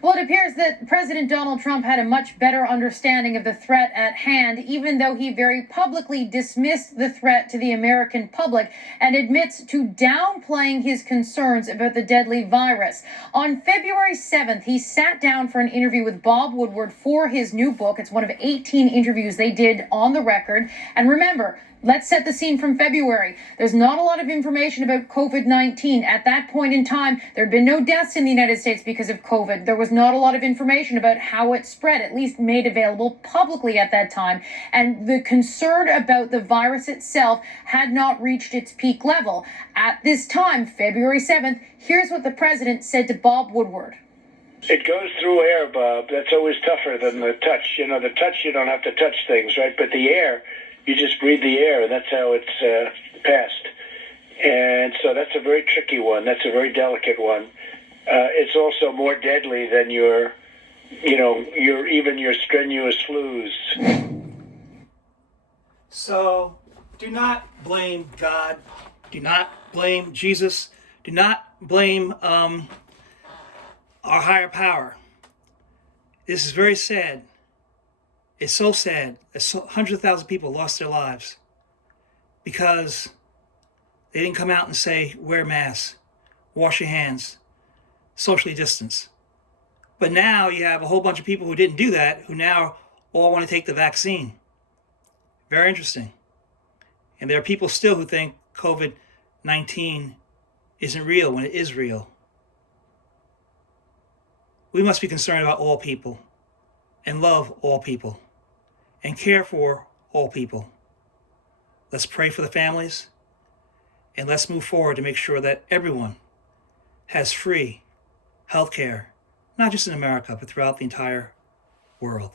Well, it appears that President Donald Trump had a much better understanding of the threat at hand, even though he very publicly dismissed the threat to the American public and admits to downplaying his concerns about the deadly virus. On February 7th, he sat down for an interview with Bob Woodward for his new book. It's one of 18 interviews they did on the record. And remember, let's set the scene from February. There's not a lot of information about COVID-19. At that point in time, there had been no deaths in the United States because of COVID. There was not a lot of information about how it spread, at least made available publicly at that time. And the concern about the virus itself had not reached its peak level. At this time, February 7th, here's what the president said to Bob Woodward. It goes through air, Bob. That's always tougher than the touch. You know, the touch, you don't have to touch things, right? But the air, you just breathe the air, and that's how it's passed. And so that's a very tricky one. That's a very delicate one. It's also more deadly than your strenuous flus. So do not blame God. Do not blame Jesus. Do not blame our higher power. This is very sad. It's so sad that hundreds of thousands of people lost their lives because they didn't come out and say, wear masks, wash your hands, socially distance. But now you have a whole bunch of people who didn't do that, who now all want to take the vaccine. Very interesting. And there are people still who think COVID-19 isn't real when it is real. We must be concerned about all people and love all people and care for all people. Let's pray for the families and let's move forward to make sure that everyone has free health care, not just in America, but throughout the entire world.